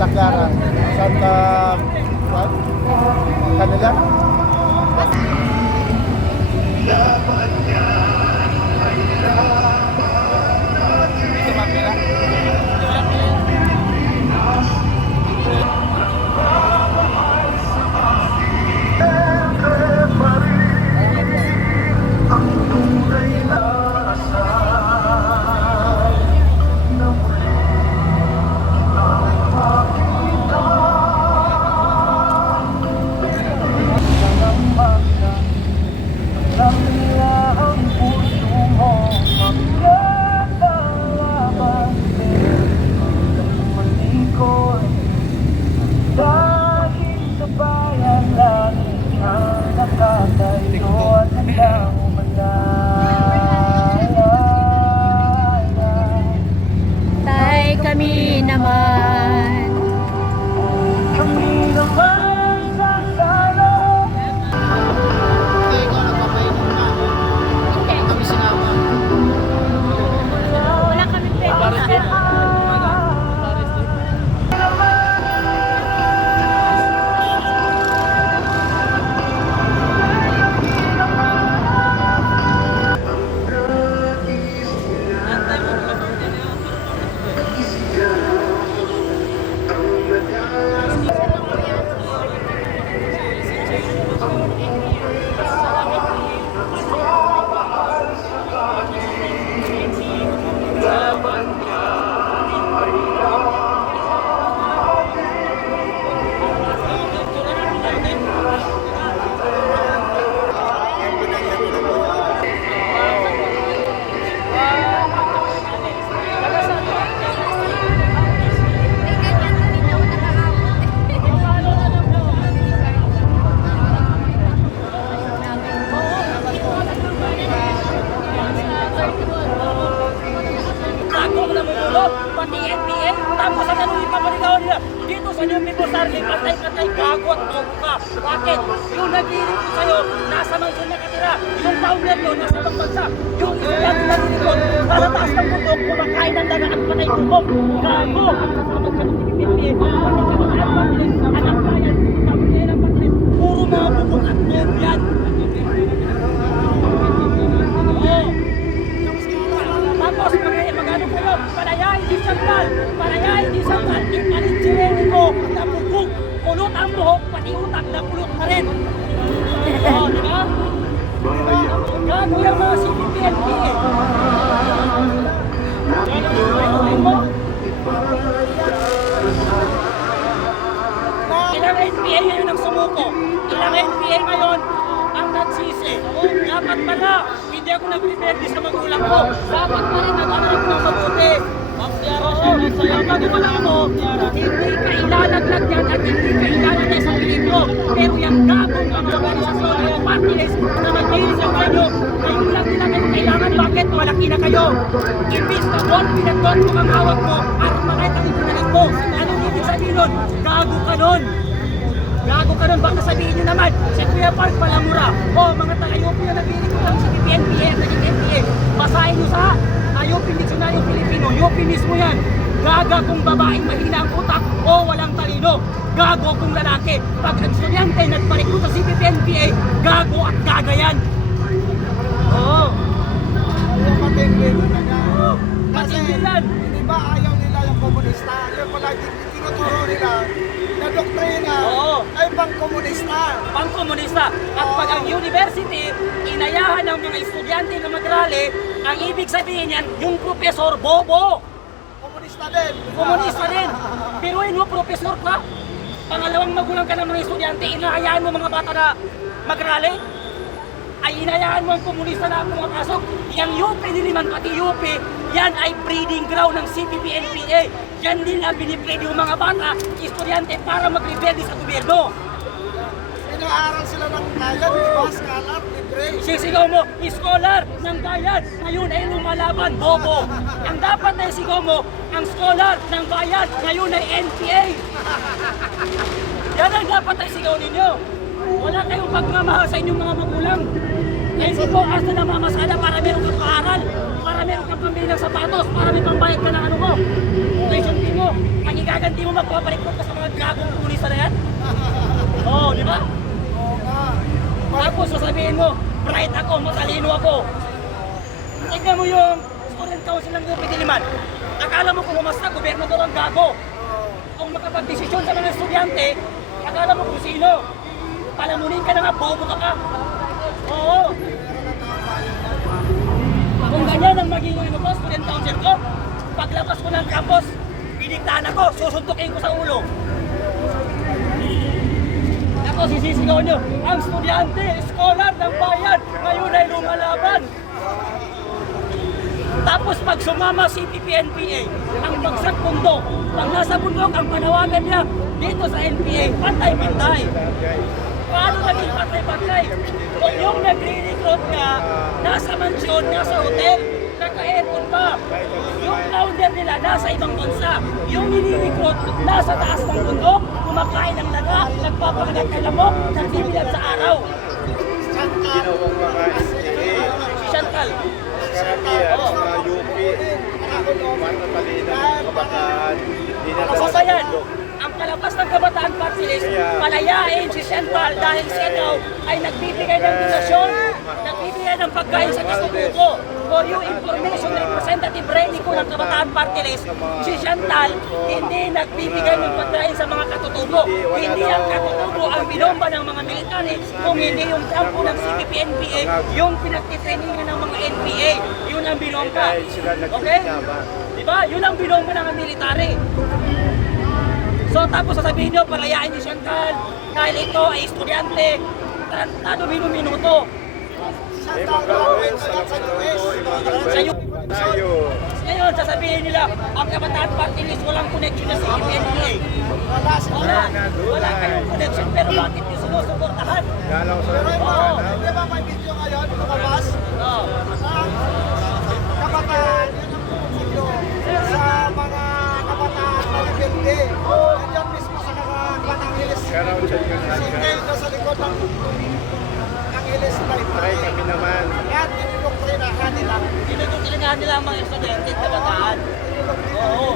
Baklaran. Saan ka? Kanila? Dito Manila? Tay kami naman. Kami naman sa salo. Hindi ko nagpapainom na. Hindi. Kami sinama. Wala kami pwede. Pati NPA, tapos ang ano yung pabaligawan nila dito sa New People's Army, patay-patay, gago at bobo ka. Bakit? Yung nag-iinig ko sa'yo, nasa mansyon nakatira. Yung founder nyo, nasa ibang bansa. Yung isa lang nag-iinig ko, para taas ng bundok, kumakain ng daga at patay bubok. Gago! Kapag ka ng NPA, pati ka mga advantage, anak bayan, kapatid ng patris, puro mga bubok at bobo yan. Tapos mag-ano kayo, palaya hindi sangkal, ipalit sirene ko, napugog, kulot ang buhok, pati utak na kulot na rin. Oo, di ba? Gago yung mga CPPNP eh. Ano mo? Ilang NPA ngayon ang sumuko? Ilang NPA ngayon ang nagsisi? Dapat pala, hindi ako nag-prepare sa magulang ko. Dapat pa rin nag-anak ng mabuti. Bago wala ako, hindi ka ilalaglag yan at hindi ka ilalagay sa peligro. Pero yung gagong mga organisasyon at party list na mag-mail sa kanyo, kayo lang nila kayo kailangan. Bakit? Malaki na kayo. Imbis na pinag-doon mo ang hawak mo at mga itang mo. Anong ibig sabihin nun? Gago ka nun. Gago ka nun, baka sabihin nyo naman, si Kuya Park Palamura, o mga taga-UP na nabili ko lang sa PNPA at naging NPA, basahin nyo sa UP Dictionary Filipino, UP mismo yan. Gaga kung babaeng mahina ang utak o walang talino. Gago kung lalaki. Pag ang estudyante nagparekruta sa CPNPA, gago at gaga yan. Oo. Ayaw matindi na nga. Kasi Kasi, yan. hindi ba ayaw nila yung komunista? Yung palagi tinuturo nila na doktrina Oo. ay pang-komunista. Pang-komunista. At pag ang university, inayahan ng mga estudyante na mag-rally, ang ibig sabihin yan, yung profesor, bobo. Komunista din. Komunista din. Pero mo, profesor ka. Pangalawang magulang ka ng mga estudyante, inahayaan mo mga bata na mag-rally. Ay inayaan mo ang komunista na pumapasok. Yang UP niliman, pati UP, yan ay breeding ground ng CPP-NPA. Yan din ang binibreed yung mga bata, estudyante, para mag-rebelde sa gobyerno. Inaaral sila ng kaya, di ba? Scholar, libre. Sisigaw mo, scholar ng bayan, ngayon ay lumalaban, bobo. Ang dapat na isigaw mo, ang scholar ng bayan, ngayon ay NPA. Yan ang dapat na isigaw ninyo. Wala kayong pagmamahal sa inyong mga magulang. Ngayon si po, hasta na mamasada para meron kang paaral, para meron kang pambili ng sapatos, para may pambayad ka ng ano mo. Tuition fee mo, ang igaganti mo magpapalikot ka sa mga gagong komunista na yan. Oo, di ba? Oo nga. Tapos sasabihin mo, bright ako, matalino ako. Tignan mo yung student council ng UP Diliman. Akala mo kung umasta, gobernador ang gago. Kung makapag-desisyon sa mga estudyante, akala mo kung sino. Palamunin ka na nga, bobo ka pa. Oo. Kung ganyan ang magiging ano ko, student council ko, paglabas ko ng campus, piniktaan ako, susuntukin ko sa ulo. Ako sisisigaw nyo, ang estudyante, scholar ng bayan, ngayon ay lumalaban. Tapos pag sumama si CPP-NPA, ang bagsak mundo, pag nasa bundok, ang panawagan niya dito sa NPA, pantay-pantay. Paano naging pantay-pantay? Kung yung nagre-recruit nga, nasa mansyon, nasa hotel, naka-aircon pa. Yung founder nila nasa ibang bansa. Yung nire-recruit nasa taas ng bundok, kumakain ng daga, nagpapakagat ng lamok, nagbibilag sa araw. Ginawang mga SPA, Si Chantal. karamihan sa UP, matatalino, kabataan, di na Sa bayan, ang palabas ng Kabataan Party List, palayain si Chantal dahil siya daw ay nagbibigay ng donasyon, nagbibigay ng pagkain sa katutubo. For your information, Representative Renico ng Kabataan Party List, si Chantal hindi nagbibigay ng pagkain sa mga katutubo. Hindi ang katutubo ang binomba ng mga military, kung hindi yung kampo ng CPP-NPA, yung pinagtitrainingan ng mga NPA, yun ang binomba. Okay? Diba? Yun ang binomba ng military. So tapos sasabihin nyo, palayain ni Chantal dahil ito ay estudyante, tarantado minuto. Chantal Darwin, sa US. Sa iyo. tayo. Ngayon, sasabihin nila, ang Kabataan Party List walang connection na sa CPNPA. Wala sila. Wala kayong connection, pero bakit nyo sinusuportahan? Dalaw sa Pero Oo. di ba may video ngayon, lumabas? Oh. Ang kabataan, yun ang puso sa mga kabataan na rebelde. Nandiyan mismo sa Angeles. Karoon siya yung Singay na sa likod ng Angeles Try kami naman. Yan, tinidoktrinahan nila. Tinutulungan nila ang mga estudyante at kabataan. Oo.